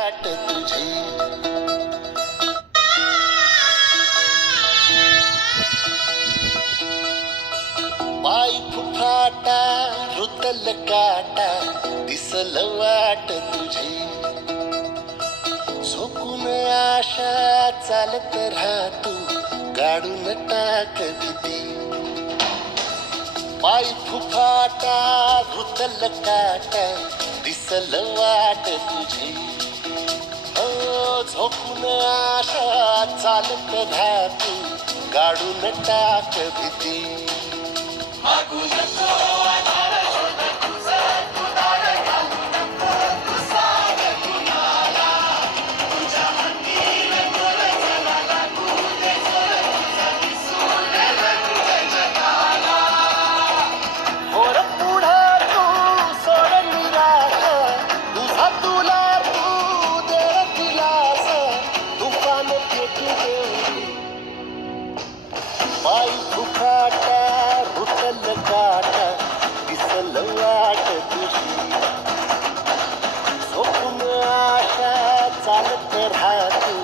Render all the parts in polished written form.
वाट तुझी पाय फुफाटा रुतल काटा दिसल वाट तुझी झोकून आशा चालत राहतो गाडून टाक भीती पाय फुफाटा रुतल काटा दिसल वाट तुझी झोपून आशा चालत राहतो गाडून टाक भीती मागू नको आधार शोध तुझा तुदार घालू नको तू साग कुणाला तुझ्या हंगीर गोर चला लागू दे जोर तुझा दिसून लागू दे जगाला होर पुढं तू सोड निराश तुझा तुला तू दे दिलास तुफान फेकू देऊ पाय फुफाटा रुतल काटा दिसल वाट तुझी झोपून आशा चालत राहतो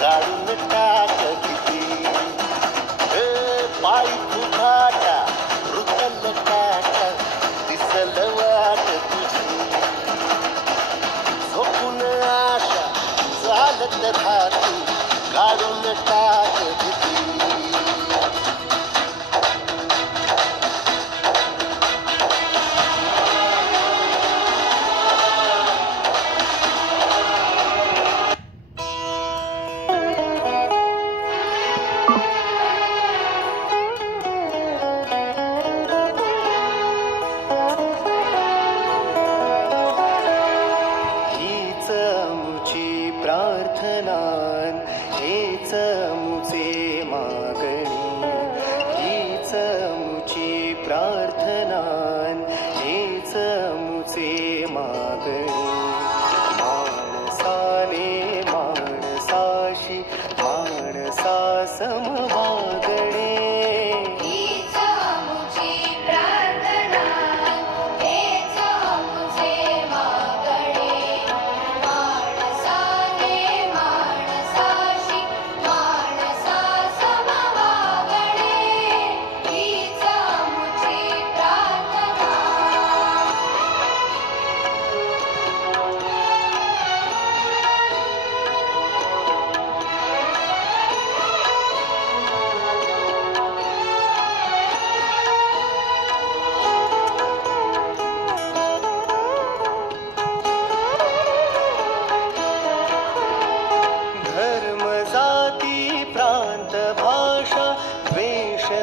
गाडून टाक भीती पाय फुफाटा रुतल काटा दिसल वाट तुझी झोपून आशा चालत राहतो गाडून टाक भीती प्रार्थनान हेच मुचे मागणी हीच मुची प्रार्थनान हेच मुचे मागणी माणसाने माणसाशी माणसा समवागणे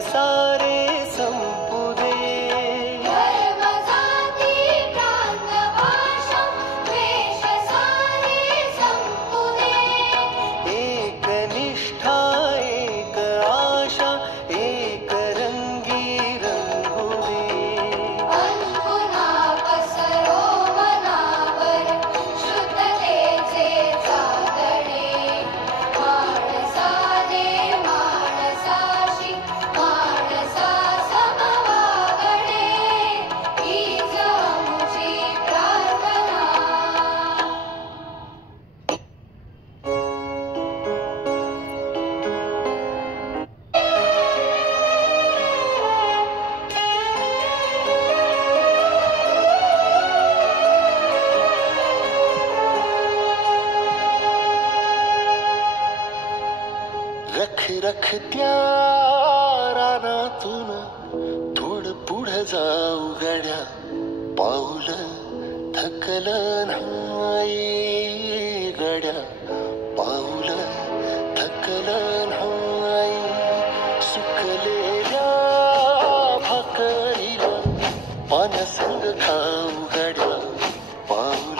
सारे संपू दे धर्म जाती प्रांत भाषा द्वेष सारे संपू दे एक निष्ठा एक आशा एक रंगी रंगू दे अंकुना पसरो मनावर शुद्धतेचे चादणे माणसाने माणसाशी माणसा समवागणे हीच मुची प्रार्थना रख रख त्या रानातून थोडं पुढं जाऊ गड्या पाऊल थकलं नाही गड्या पाऊल थकलं नाही सुकलेल्या भाकरीला पानसंग खाऊ गड्या पाऊल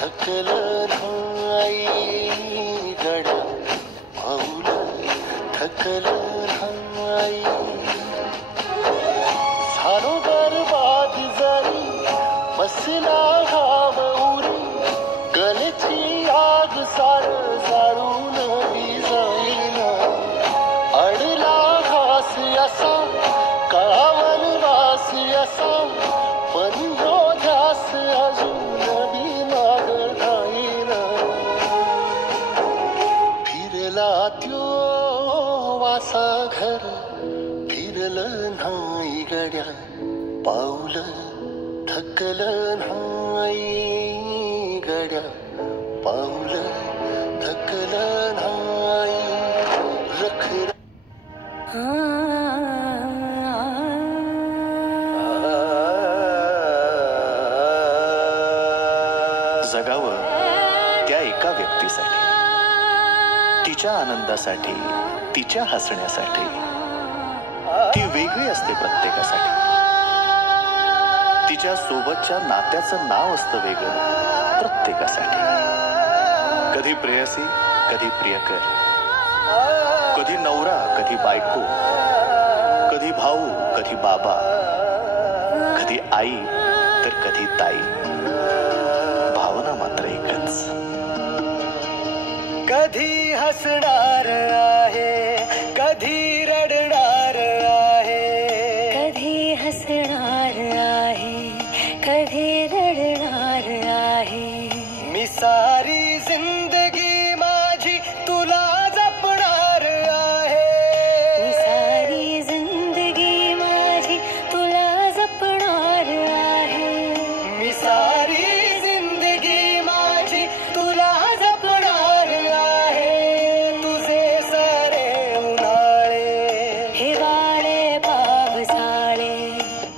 थकलं नाही गड्या पाऊल थकलं नाही झालो बरबाद जरी बसला घाव उरी गलेची आग सार जाळून जाईना अडला घास असा कळावल वास असा पण ह्यो ध्यास अजून बी माग राहीना घर फिरलं नाही गड्या, पाऊलं थकलं नाही गड्या, पाऊलं थकलं नाही. रखर जगावं त्या एका व्यक्तीसाठी, तिच्या आनंदासाठी, तिच्या हसण्यासाठी. ती वेगळी असते प्रत्येकासाठी. तिच्या सोबतच्या नात्याचं नाव असतं वेगळं प्रत्येकासाठी. कधी प्रेयसी, कधी प्रियकर, कधी नवरा, कधी बायको, कधी भाऊ, कधी बाबा, कधी आई तर कधी ताई. भावना मात्र एकच. कधी हसणार आहे, कधी रडणार आहे, कधी हसणार आहे, कधी रडणार आहे. मी सारी जिंदगी माझी तुला जपणार आहे. मी सारी जिंदगी माझी तुला जपणार आहे. मी सारी जिंदगी माझी तुला जपणार आहे. तुझे सारे उन्हाळे, हिवाळे पावसाळे,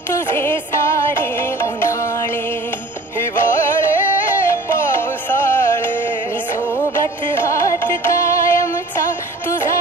तुझे सारे उन्हाळे, हिवाळे पावसाळे. मी सोबत हात कायमचा तुझा